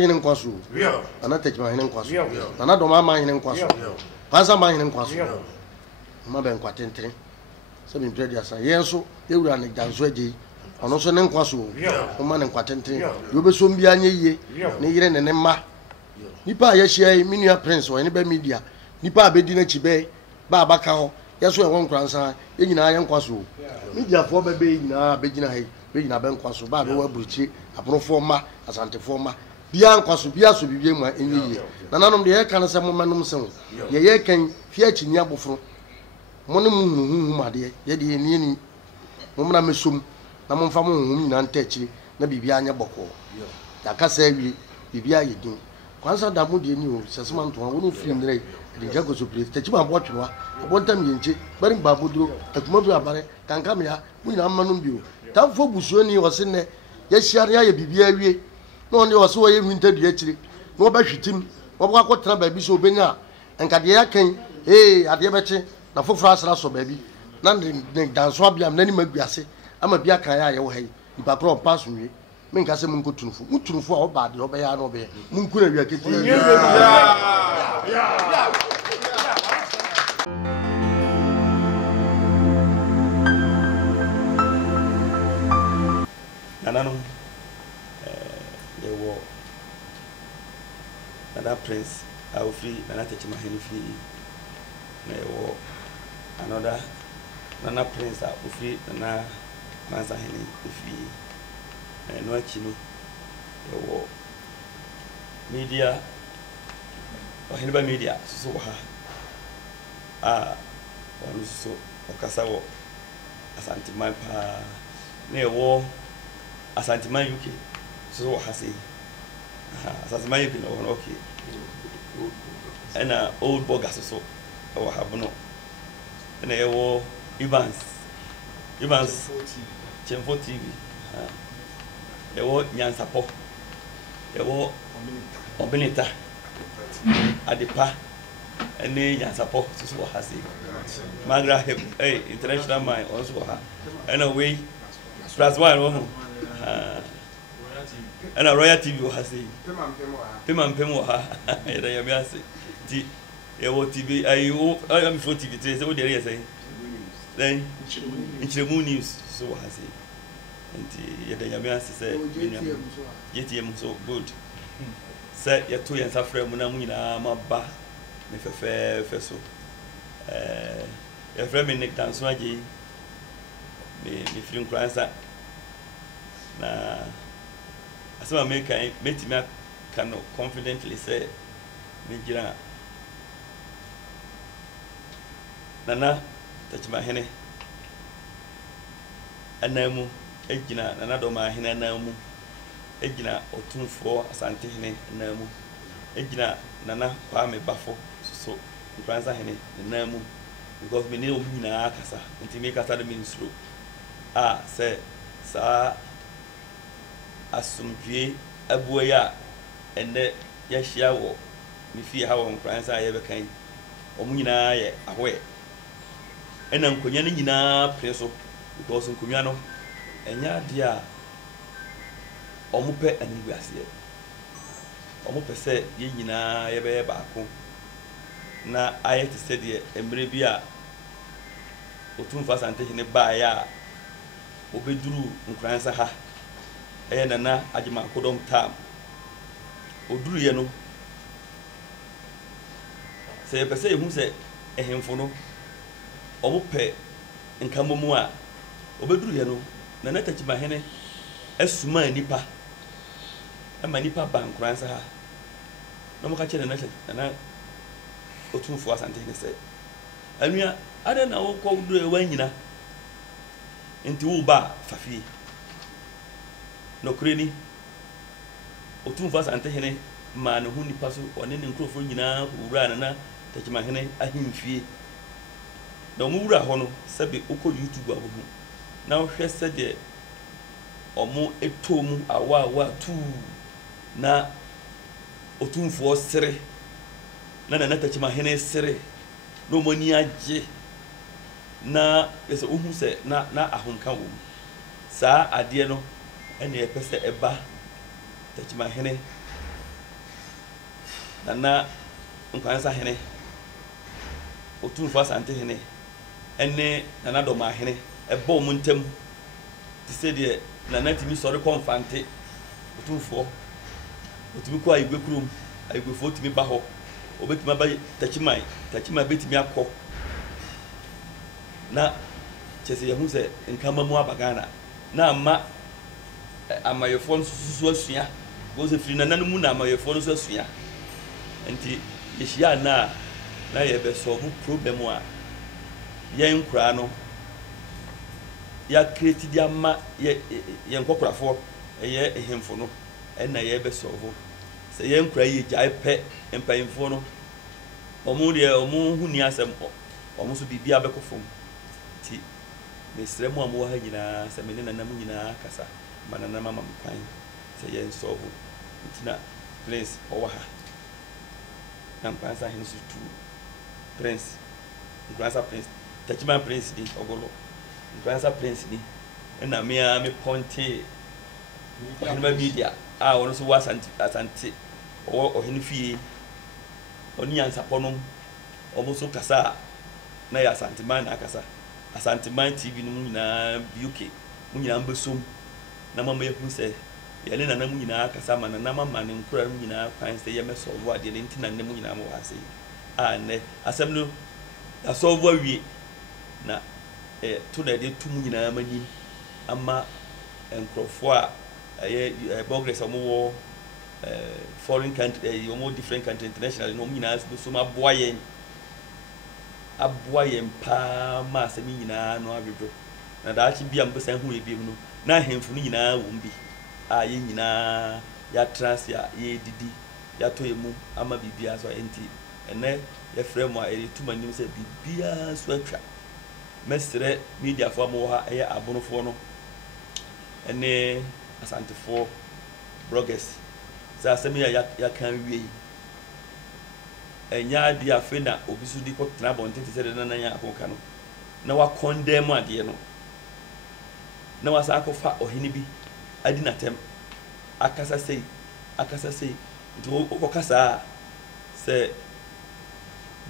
hinin kwaso ana tekima hinin kwaso ana do ma hinin kwaso pansa ma hinin kwaso ma ben kwatentere se bi mpre dia san yenso ewura ne ganso agi ono so ne kwaso o ma ne kwatentere yo be so mbi anye yie ne yire ne ne ma nipa ya hia minua prince o ne ba media nipa abedi na chibe ba abaka ho yeso e won kransa e nyina ye kwaso media fo be be nyina abegina hai be nyina ben kwaso ba be wa buruchi abrofo ma asante fo ma bia nkwaso bia so bibie mu enyiye nananom de ye kan se mo manom se ye kan fia chinya bofro mo ne mu made ye de ni mo mna mesom na mo mfa mo nyina ntachi na bibia anya boko ya kasa awie bibia ye din kwansa da mo de ni o sesema nto wonu film ne de jago so place tachi ma botwa abontam ye nche bari ba boduro akuma bi abare kanka me ya mo nyina manom bi o tamfo busuo ni o se ne ye hia ya bibia awie no ne waso ye winta du akire no ba hwitim wo ba kwotena ba bi so obenya enkade ya kan ade beche na foforo asra so ba bi na ne danso abiam na ni maguase ama bia kan ya ye wo hai ipa kro pass nwe men ka se mun ko tunufu mutunufu a wo ba de wo ba ya no be mun kuna wi akete nanano Nana Prince Alfree Nana Techima Henifi na yewo another Nana Prince Alfree Nana Mansa Henifi no achino yewo media Oheniba media so ha wanu so okasa wo Asanteman pa na yewo Asanteman UK so ha sei Asanteman UK no okay and old bogas so or have no and they were Evans Chemfo TV they were Nyansapo they were Obinita Adepa and they Nyansapo so has it Magra international mine also and away plus one and a Royal TV has it Pemo TV I am for TV so there is then in Moon News so has it and Yamia said YTM so good said your 2 years after Munamina Maba if a fair vessel your friend Nick Tanswaji me feeling cries that na as I make me can confidently say Mijira Nana Techima Hene Anamu Ejina Nana Doma Hene Namu Ejina Otunfo Asante Hene Namu Ejina Nana Kwame Bafo so Fransa Hene Namu because me need na akasa until make kasa the ministry say sa asumdwe abuya ene yahia wo me fie ha wo nkransa ye bekan omu nyina ye ahwe ena nkonya ne nyina preso because nkonya no enya de a omu pe anigu ase omu pe se ye nyina ye be baako na ayete se de emre bi a otumfa sante ne ba ya obeduru nkransa ha Nana Ajima Kodom Tam Oduru Yeno say per se who say a hemfono Ope and Kamomua Obeduru Yeno Nana Techima Hene Esuma Nipa and my Nipa Bank Ransa no more catching and Otum for us and take a say. And we are I don't know how to do a wayna into Uba Fafi. No kreni otumfa sante hene ma ne hu nipa so one ne nkrofo nyina wura na Techima Hene ahimfie na mu wura ho no sebe okọ YouTube abo na hwe sede omo etomu awa tu na otumfo sere na Techima Hene sere no moni age na ese ohu se na ahonka wo sa ade no ene epese eba Techima Hene Nana Nkwansa hene Otumfo Asante hene ene Nana Doma hene ebo mu ntem ti se de Nana timi sori konfante Otumfo otimi ko ayigwe kurom ayigwefo timi ba ho obetimi ba tachimai betimi akọ na chese ye hu se nkama mu abagana na amayefo nsusu asua go se firi Nana no mu na amayefo nsusu asua enti yehia na ye be solve problem a ye nkura no ya create dia ma ye nkokorafo ye ehemfo no na ye be solve se ye nkura ye gya pe empayimfo no omu de omu hu ni asem omu so bibia be kofom ti mesre mu amu ha nyina se me ne Nana mu nyina kasa manana mama mkwan se ye solve ntina please owa ha na Nkwansa hene so tu prince Nkwansa prince Tachima prince di ogolo Nkwansa prince ni na me ponte ohene media wono so asante ohene fie oni ansaponom omo so kasa na ya asante man akasa asante man TV no nyina UK mu nyina mbesom na mama yehu se yele Nana mu nyina akasa mana na mama ne nkura mu nyina kwan se ye mesolve ade ne ntina ne mu nyina mo wase ne asem no asolve awie na to na de tum nyina mani ama enkrofo a progress omo foreign country omo different country international no nyina so ma boayen pa ma asem nyina no abedwo na da achi bia mbesa hu ebiem no na hemfu nyina wo mbi ye nyina ya transia ye didi ya to emu ama bibia so enti ene ye frame a eri tumanim se bibia so atwa mesre media fo mo ha ye abonofo no ene asantefo bloggers za asemi ya kan wie enya dia fena obisu di ko tena bonte te se de Nana ya akoka no na wa condemn ade no na wa sa akofa ohini bi adi na tem akasa sei nto okokasa se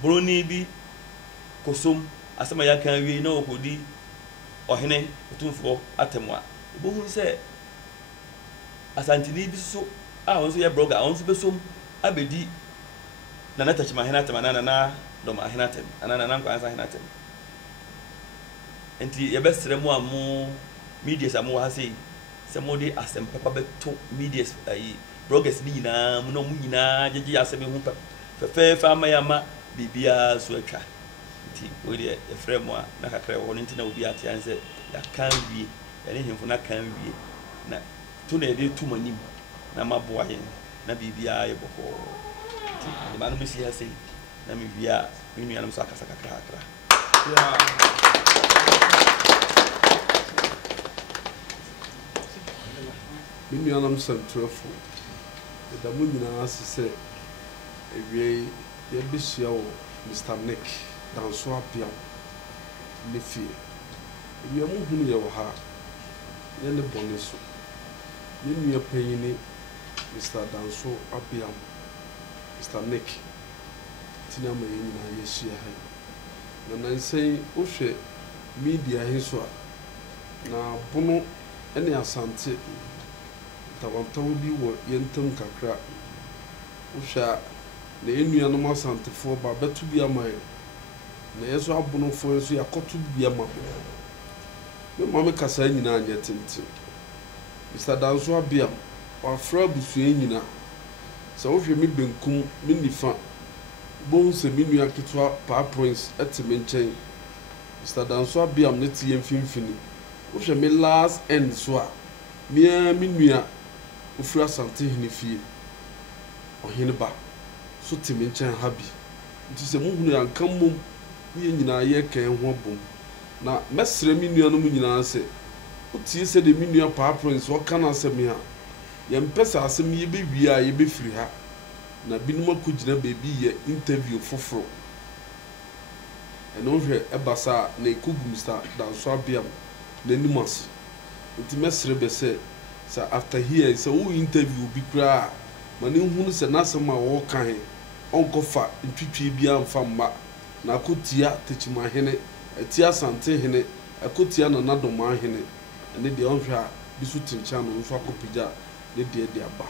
broni bi kosom asema ya kan wi na okodi ohene Otumfo atemwa obohu se asantini bi so wonso ye blogger wonso besom abedi Nana Tachima hene atem Nana Doma hene atem Nana Nkwansa hene atem enti ye besere mu amu media samu ha sei se mode asem papa beto media bloggers ni nyina mu no mu nyina jeje asem hu fefe ama bibia so atwa nti we de e frame a na kakra wo nti na obi ate anse ya kan wie ya ne hemfo na kan wie na to na de tu manim na maboa yen na bibia ye boko nti de manu besi ha sei na me bia me nuanam so akasa kakra Minyanam Santrafo, the Damunina said, a Bishio, Mr. Nick, Dansoa Piam, Nifie. We are moving your heart, then the Boniso. Then we are paying Mr. Danso Abiam, Mr. Nick, Tinama in Yesia. And I say, Oshe, media hiswa, na Bono, any asante. Tawantawo bi wo yentam kakra usha na enuanom asantefo ba betu bi amaye na yeso abonofo yeso yakotu bi ama me mama kasa nyina anya tente Mr. Danso Abiam wa fra busu nyina se wo hwe me benkum me nifa bon se me nua ketwa pa prince etime nchen Mr. Danso Abiam ne tie mfimfini wo hwe me last end so a me nua ofura Asante hene fie ohene ba so timi nchen habi nti se muhunu anka mom ye nyina ye kan ho bom na mesre mi nua no mu nyina se otie se de mi nua pa prince o kana asemi ha ye mpesa asem ye be wi a ye be firi ha na binum akugina bebi ye interview foforo eno hwe ebasa na ekugu Mr. Danso Abiam na nimase nti mesre be se sa after here so who interview bi kra mani hunu se nasema wo kan onkofa ntwitwi bia mfa mma na akotia techimahene etia sante hene akotia na nadoma hene ene de onhwa bisu tincha no nso akopija ne de aba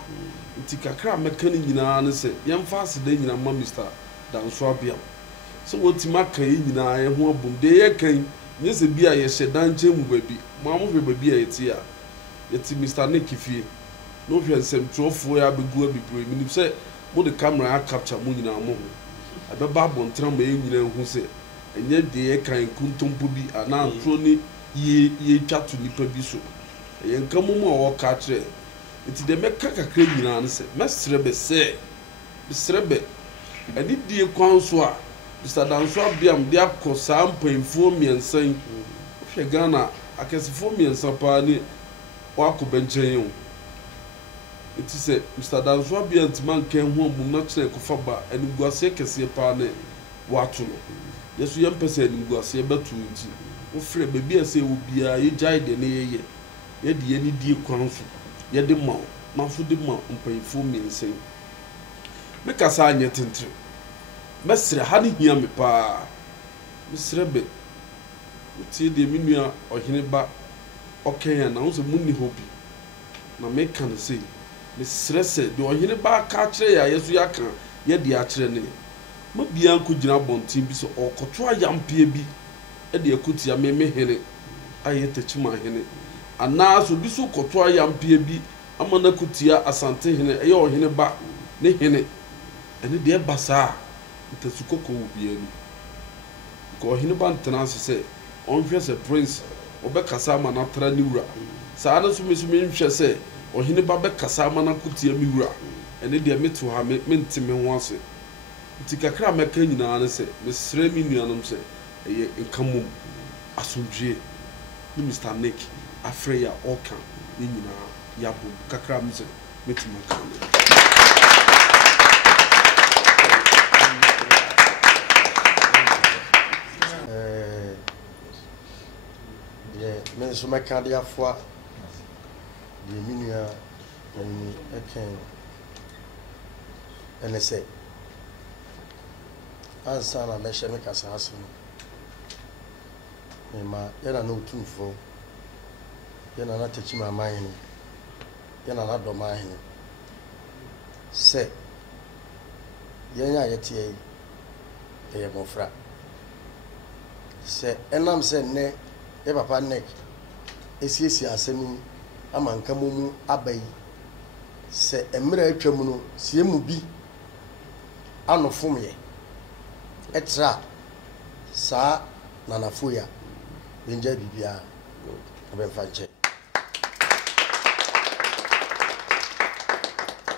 nti kakra meka ni nyina ne se yemfa aseda nyina ma Mr. Danso Abiam so wotima kan yi nyina ye ho abum de ye kan nyese bia ye hyedan che mu babi ma mo hwe babi a yetia yeti Mr. Nick fie no hwe nsem trofo ya begu abibro mi ni se mo de camera capture mo nyina mo ho abeba bontra ma ye nyina hu se enye de ye kan kuntompo bi ana antro ni ye twatu nipa bi so ye nkamu mu a wo ka kire enti de meka kakra nyina ne se mesrebe se mesrebe ani die kwan so a Mr. Danso Abiam de akosa mpanfo miensan hwe Ghana akesifo miensan pa ni wako benchen yo enti se Mr. Danso Abiam timan ken ho mum na kire kofa ba ani guase kese pa ne wato no yesu yempese ani guase betu nti wo frɛ bebi ase wo bia ye jai de ne ye ye de ye ni die kwan so ye de ma na so de ma mpanfo miensan me kasa anye tentre mesre ha ne hia me pa mesre be utie de menua ohene ba okenya na unse munni hobi na me kan sei mesre se de ohene ba ka kire ya yesu ya kan ye de a kire ne ma bia nko gina bontin bi so okoto ayampie bi e de akutia me hene aye techima hene ana so bi so koto ayampie bi amana kutia asante hene e ye ohene ba ne hene ene de basa ntasuko ko obianu ko hine ban tenase se onhwe se prince obekasa ma na tra ni wura saa na so mesumi nhwe se ohine ba bekasa ma na kutia mi wura ene de meto ha me ntime ho ase nti kakra meka nyina ne se mesre mi nuanom se eye nkamum asomdwe ni Mr. Nick Afreya Oka ni nyina yabo kakra mse metima kan mais je me candidat fois de minua en eken NSA ansa na me sheme kasa aso no ma yana no tumfo yana na techima mahene yana na do mahene se yenya yetie e mofra se enam se ne e papa nek esiesi asemi amanka mumu abai se emra atwam no sie mu bi anofomye etra sa nanafoya benja bibia obenfanche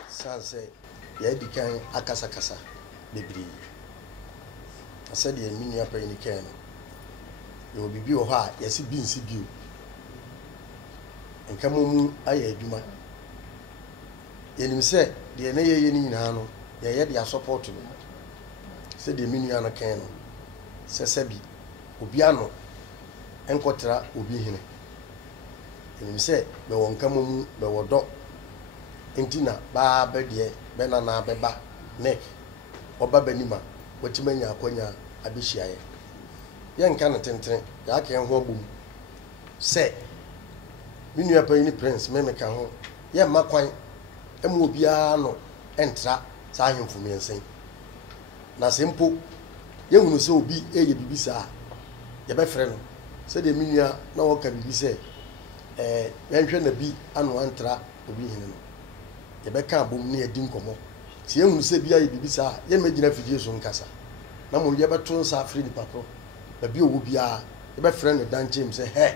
sanse ya dikan akasa kasa bebri asadi emini apa ni ken yo bibi o ha yesi bi nsi bio nka mumu aye aduma yenim se de na ye ni nyina no ye de support no se de minu ya no ken no se sebi obi ano enkotra obi hene yenim se be won ka mumu be wodo entina ba ba de be na na be ba nek oba banima watimanya akonya abihyiaye yenka na tentren ya ka ho abum se minu apa ni prince memeka ho ye makwan emu obia no entra sa ahemfo miensen na sempo ye hunu se obi eye bibisa ye be frɛ no se de minua na wo ka bibise yenhwe na bi ano entra obi hene no ye be ka abom ne edi nkomo se ye hunu se bia ye bibisa ye magina fidie so nkasa na mo ye beto nsa afri ni papro ba bi owo bia ye be frɛ no dan chem se he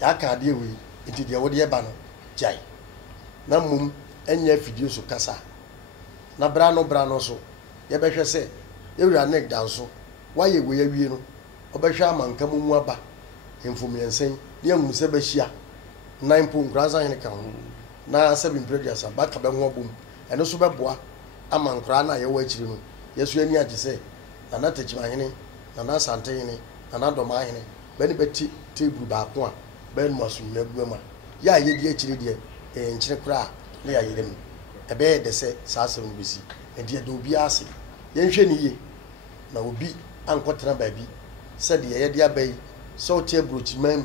ya ka de wi enti de wo de ba no jai na mum enya fidie so kasa na brano so ye be hwɛ se ewura nek danso waye we awie no obehwa amanka mu aba enfomiensen ne amu se be hia 9 pon graza hene ka ho na 7 previous ba ka be ho bom eno so be boa amankra na ye wa akiri no yesu ani age se na techima hene na sante hene na doma hene be ne beti table ba ko a be no maso na guama ya ye di akiri de enkyere kra na ya yerem ebe de se saa asem no besi enti de obi ase yenhwe ne ye na obi ankotena baabi se de ye de abai so tie brochimam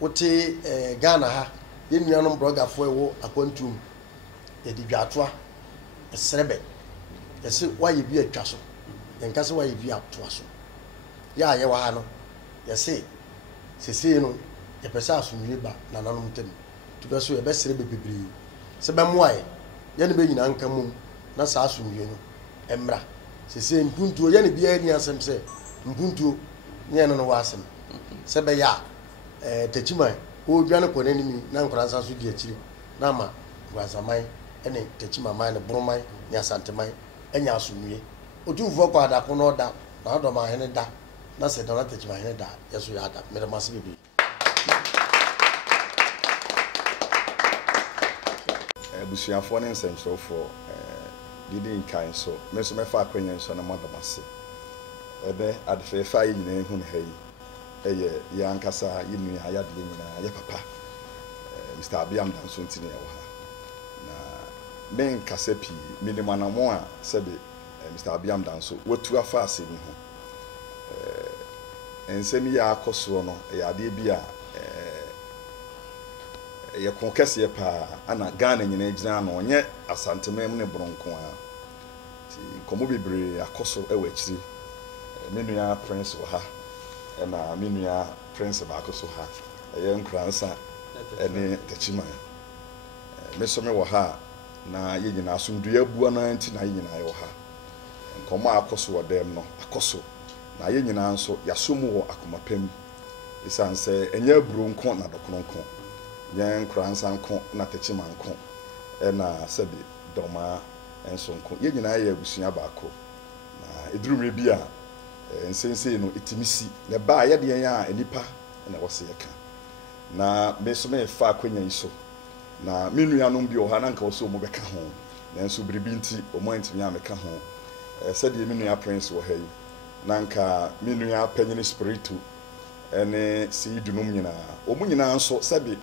wote Ghana ha yenuanom brogafo ewo akwantum ye di dwatoa esrebe yesi waye bi atwa so yenka se waye bi atoa so ya ye wa ha no yesi sese no ye pesa asumwe ba nananom tem tuba so ye be sere bebebiri se be moaye ye ne be nyina nka mum na sa asumwe no emra sese mpuntuo ye ne bia ani asem se mpuntuo ne no wa asem se be ya techima o dwane ko nanimi na nkora nsa so di akiri na ma gwazaman ene techima man ne broman nya santeman enya asumwe otumfo kwa da ko no da na do ma hene da na se da techima hene da yeso ya da mere mase bibi busuafo ne nsɛnkyerɛwfo didi nkan so me so mefa akwanya so na madamase ebe adfefa yi nyina hu ne hayi eye ya nkasa yinu ya de nyina ya papa Mr. Abiam danso ntini ya ha na men kasa pi minimanamo a sebe Mr. Abiam danso watu afa asemi ho ensemi ya akoso no ya de bi a ye konkese pa ana Ghana nyina gyina no onye asantemem ne bronko a ti komo bebre akoso ewa akiri menua prince wo ha na menua prince ba akoso ha ye nkransa ene techima meso me wo ha na ye nyina asundua bua na nti na ye nyina ye wo ha nkomo akoso wo dem no akoso na ye nyina nso yasomu wo akomapem isanse enye bronko na dokononko yen kransa nko na techima nko na sebi doma enso nko ye nyina ye abusua baako na edurumre bia nsense no etimisi ne ba ye de yen a enipa na wose yeka na meso me fa akwanya iso na menuanom bi o ha na nka wose o mo beka ho nanso biribi nti o mo antimi ameka ho sede menua prince wo hayi na nka menua panyini spiritu ene si dunum nyina o mu nyina nso sebe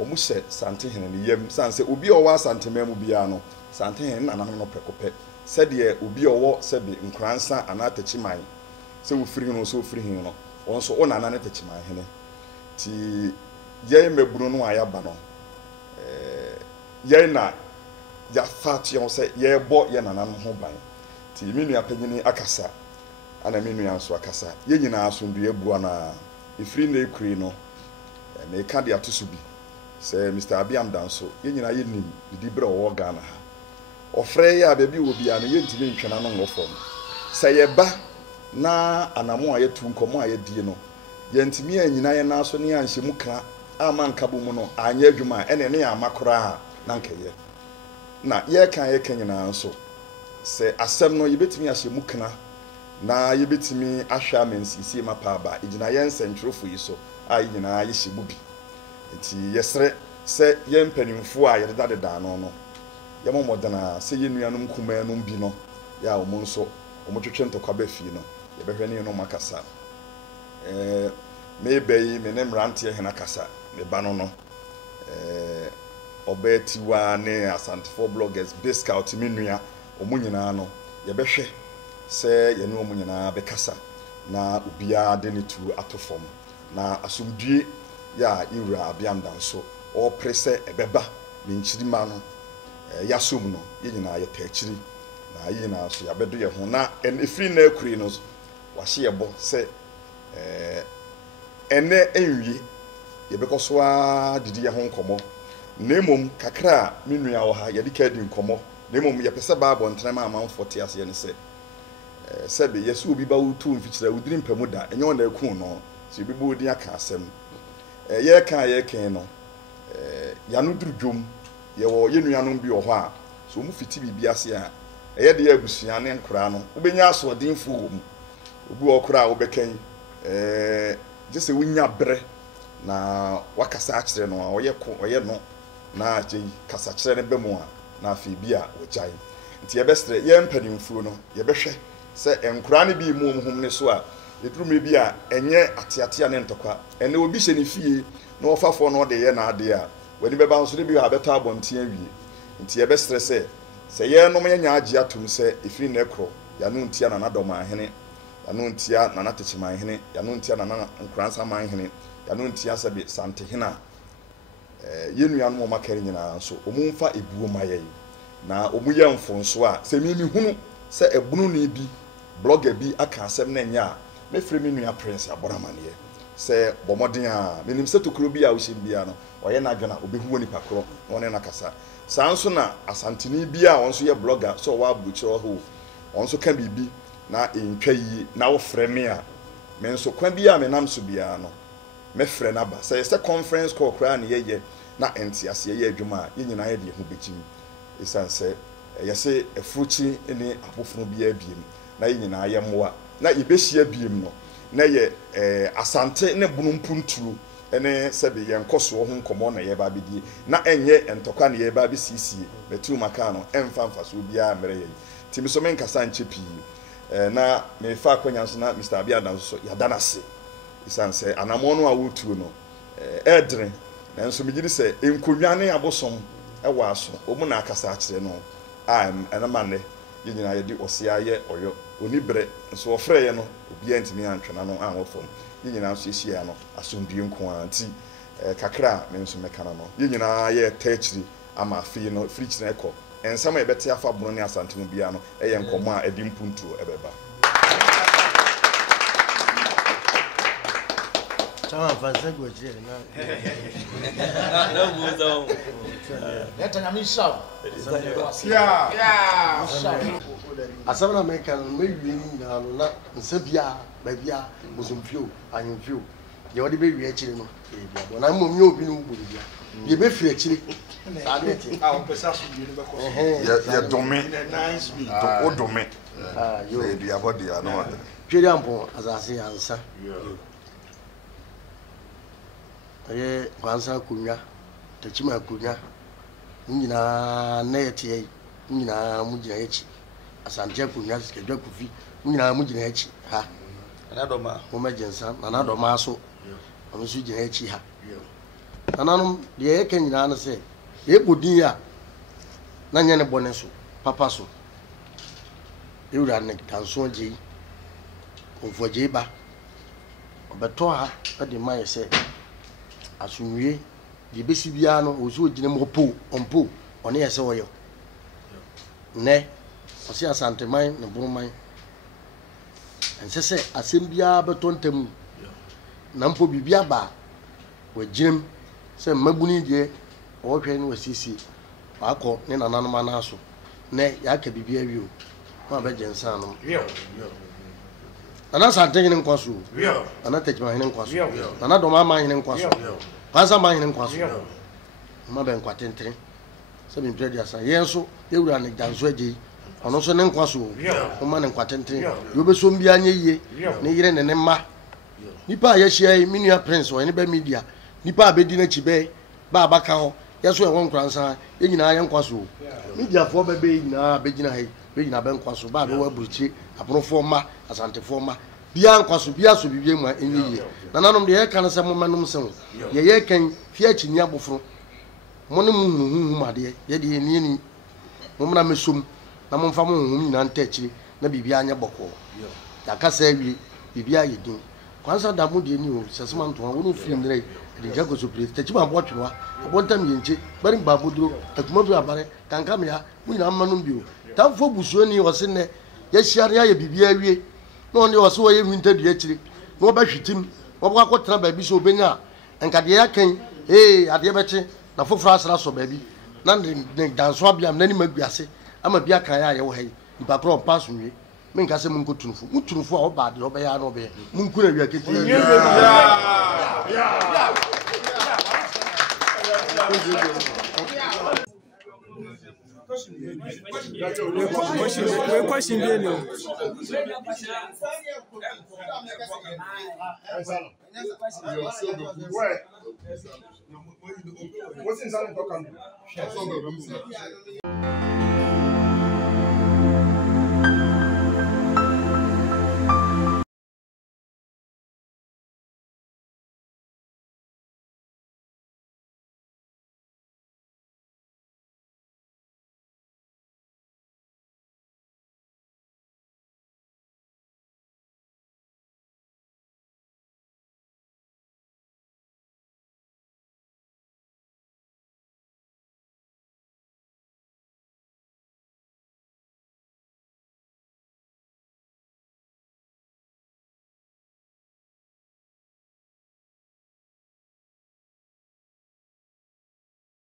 o mu hye sante hene ne yam sanse obi o wa sante mamu bia no sante hene na nanom no prekope sede obi o wo sebe nkransa anatachiman se wo firi no so firi hin no wonso o nana ne tachiman hene ti ye mebunu no ayaba no ye na ya fati on se ye bo ye nana no ho ban ti menua panyini akasa ana menua nso akasa ye nyina asondu ebua na ifiri na ekuri no me ka de atosubi se Mr. Abiam danso ye nyina ye nim didi bre wo Ghana ha ofre ya bebi obi a no ye ntime ntwena no ngofom se ye ba na anamo a ye tu nkomo a ye die no ye ntime anyina ye na so ne anhye mu kra ama nkabo mu no anya adwuma ene ne ya makora na nkeye na ye kan ye kanyina nso se asem no ye betimi ahye mu kra na ye betimi ahwa mensisi mapaba igina ye nsentwerofo yi so a yina ye hye mu bi enti yesre se ye mpanimfo a ye dada no no ye momodana se ye nuanom kumanum bi no ya omo nso omo twetwe ntokwa ba fi no ye behwe ne no makasa mebei me ne mrante hena kasa me ba no no obetiwa ne asantefo bloggers biscout menua omo nyina no ye behwe se ye ne omo nyina be kasa na ubia de ne tu atofom na asumdue ya Iwura Abiam danso o prese ebeba ne nchirima no yasom no ye nyina ye taachiri na ye nyina so ya bedo ye ho na efiri na akuri no wahye ye bo se ene enwie ye bekoso a didi ye ho nkomo nemom kakra menua wo ha ye dika di nkomo nemom ye pese ba abontre ma amanfo te ase ye ne se sebe yesu obi ba wutu mfikira udiri mpamu da enye ona eku no si obi bo odi aka asem ye kan no ya no duru dwom ye wo ye nuanom bi wo ho a so mu fiti bibia ase a ye de abusua ne nkora no ubenya aso odinfo wo mu obi wo kora wo bekan jese wunya bre na wakasa akire no oye no na je kasa kire ne bemu a na afi bi a wo jai nti ye bestre ye mpanimfuo no ye behwe se enkura ne bi mu omhum ne so a edurumre bi a enye atiatia ne ntokwa ene obi hye ne fie na ofafo no de ye na ade a wani beba nso ne bi ha beta abonte awie nti ye be stress se ye no me nya age atum se efiri na ekro ya no ntia na nadoma hene ya no ntia na natechima hene ya no ntia na nkransa man hene ya no ntia se be sante hena yenua no makari nyina so omumfa ebuo maye na omuye mfonso a se mimi hunu se ebunu ni bi blogger bi aka asem na nya me frɛ me nua prince aboramane se bomoden a menim se tokuro bi a wo him bia no oye na adwena obehu ni pakro na one na kasa sanso na asanteni bi a wonso ye blogger so wa buchiro ho wonso ka bibi na entwa yi na wo frɛ me a me nso kwa bi a me nam so bia no me frɛ na ba se conference call kra na ye na entiase ye adwuma ye nyina ye de ho bechim isanse yese efruchi ne abofunu bia biem na ye nyina ye moa na ibehia biem no na ye asante ne bunumpunturu ene sebe ye nkoso ho nkomo na ye ba bedi na enye entokwa na ye ba bi sisi betu maka no emfa so bia mere ye timi so men kasa nche pi na me fa akwanya so na Mr. Abiadan so ya danase isanse anamono a wotu no edre na nso migiri se enkonwa ne abosom ewa aso omu na akasa akire no enamane ye nyina ye di osia ye oyo onibre nso ofre ye no obi antimi antwena no anwofom ye nyina nso ehia no asomdue nko anti kakra me nso mekana no ye nyina ye tachiri ama afi no fridge na ekọ ensama ebete afa bono ne asante no bia no eye nkomo a edi mpuntu ebeba chama fansa goje na no muzo leta nyami shaw asabana American me wi na no na nsabia ba bia musumfio anyumfio ye wode be wi akire no bia bo na mmom ye obi no gburu bia ye be firi akire sadeti on pesa so bi no be ko ye dome nice week o dome yo e bia body ano twere ampo azase ansa aye kwansa kunya tachima kunya nyina na yete nyina mugina yechi asante kunya skedwa kufi nyina mugina yechi ha anadoma mo majensa anadoma so ono su gina yechi ha ananum de yeke nyina na se e bodin ya na nyane bone so papa so ewura ne tanso je onfoje ba obeto ha ade mai se asunwie di besi bia no ozu ogine mopo ompo one yese woyo ne osi asanteman ne broman ensese asem bia betontam na mpo bibia ba waginem se mabuni de o hwe ne wasisi akọ ne nananom anaso ne yaka bibia wio ma be jensan no ana sante hene nkwaso ana tejima hene nkwaso ana doma ma hene nkwaso pansa ma hene nkwaso ma be nkwatentere se bi mpre dia san yenso ewura ne janso agi ono so ne nkwaso o ma ne nkwatentere yo be so mbia anye yie ne yire ne ma nipa ya hia minua prince o ne be media nipa abedi na chibe ba abaka ho yeso e won kransa e nyina ya nkwaso media fo be nyina be gina hai be nyina be nkwaso ba be wa buruchi abrofo ma asante fo ma bia nkwaso bia so bibie mu enyiye nananom de ye kan se mo manum se ye kan fia chini abofro mo ne mu made ye de ni ni mo mna mesum na mo mfa mo hu nyina ntachiri na bibia anya boko ya kasa awie bibia yedin kwansa da mo de ni o sesema nto wonu film dre de jago so place tachima botwa abontam yenche bari baboduro akuma bi abare kankam ya mo nyina manum bio tamfo busuo ni wo se ne ye hia ya bibia awie no ne wo so ye wintadu achiri no ba hwitim wo ba kwotena ba bi so obenya enkade ya kan ade beche na foforo asra so ba bi na ne danso abiam na ni maguase ama bia kan ya ye wo hai ipa pro pass nwie men ka se mun ko tunfu mutunfu a wo ba de wo be ya no be mun kura wi akete question bien no what's inside the